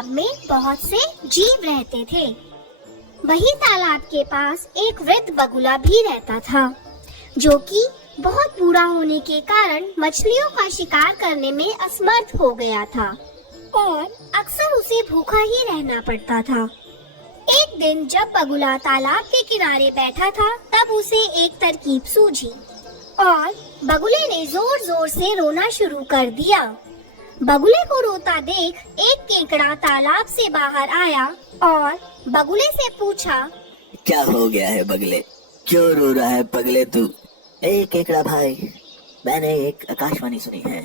तालाब में बहुत से जीव रहते थे। वही तालाब के पास एक वृद्ध बगुला भी रहता था, जो कि बहुत बूढ़ा होने के कारण मछलियों का शिकार करने में असमर्थ हो गया था और अक्सर उसे भूखा ही रहना पड़ता था। एक दिन जब बगुला तालाब के किनारे बैठा था, तब उसे एक तरकीब सूझी और बगुले ने जोर जोर से रोना शुरू कर दिया। बगुले को रोता देख एक केकड़ा तालाब से बाहर आया और बगुले से पूछा, क्या हो गया है बगले, क्यों रो रहा है पगले तू? ए केकड़ा भाई, मैंने एक आकाशवाणी सुनी है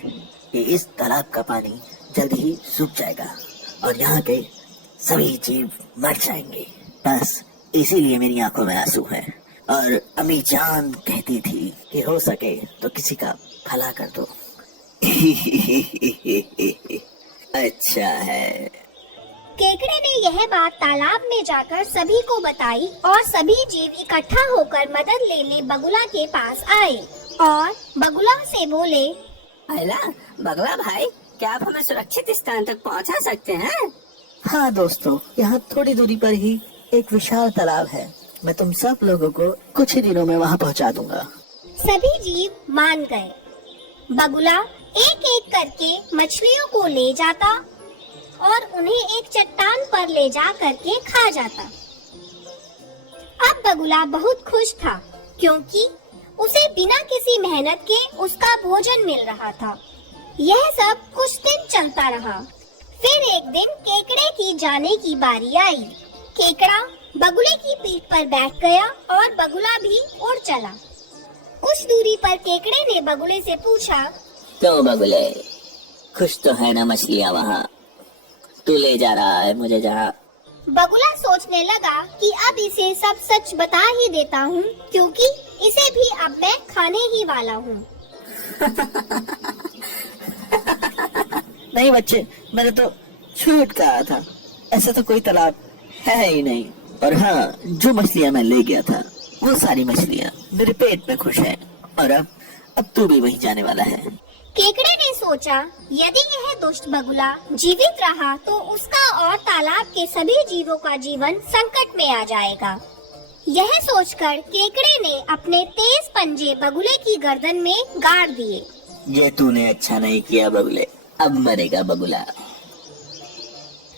कि इस तालाब का पानी जल्द ही सूख जाएगा और यहाँ के सभी जीव मर जाएंगे। बस इसीलिए मेरी आंखों में आंसू है और अम्मी जान कहती थी कि हो सके तो किसी का भला कर दो। अच्छा है। केकड़े ने यह बात तालाब में जाकर सभी को बताई और सभी जीव इकट्ठा होकर मदद लेने बगुला के पास आए और बगुला से बोले, अला बगला भाई, क्या आप हमें सुरक्षित स्थान तक पहुंचा सकते हैं? हाँ दोस्तों, यहाँ थोड़ी दूरी पर ही एक विशाल तालाब है। मैं तुम सब लोगों को कुछ ही दिनों में वहाँ पहुँचा दूंगा। सभी जीव मान गए। बगुला एक एक करके मछलियों को ले जाता और उन्हें एक चट्टान पर ले जा करके खा जाता। अब बगुला बहुत खुश था, क्योंकि उसे बिना किसी मेहनत के उसका भोजन मिल रहा था। यह सब कुछ दिन चलता रहा। फिर एक दिन केकड़े की जाने की बारी आई। केकड़ा बगुले की पीठ पर बैठ गया और बगुला भी उड़ चला। कुछ दूरी पर केकड़े ने बगुले से पूछा, तो बगुले, खुश तो है ना मछलियाँ वहाँ? तू ले जा रहा है मुझे जहाँ। बगुला सोचने लगा कि अब इसे सब सच बता ही देता हूँ, क्योंकि इसे भी अब मैं खाने ही वाला हूँ। नहीं बच्चे, मैंने तो झूठ कहा था। ऐसा तो कोई तालाब है ही नहीं। और हाँ, जो मछलियाँ मैं ले गया था वो सारी मछलियाँ मेरे पेट में खुश है। और अब तू भी वहीं जाने वाला है। केकड़े ने सोचा, यदि यह दुष्ट बगुला जीवित रहा तो उसका और तालाब के सभी जीवों का जीवन संकट में आ जाएगा। यह सोचकर केकड़े ने अपने तेज पंजे बगुले की गर्दन में गाड़ दिए। ये तूने अच्छा नहीं किया बगुले, अब मरेगा बगुला।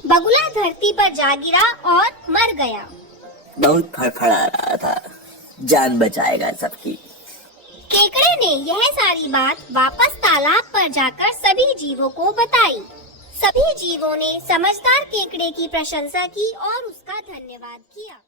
बगुला धरती पर जा गिरा और मर गया। बहुत फड़फड़ा रहा था, जान बचाएगा सबकी। केकड़े ने यह सारी बात वापस तालाब पर जाकर सभी जीवों को बताई। सभी जीवों ने समझदार केकड़े की प्रशंसा की और उसका धन्यवाद किया।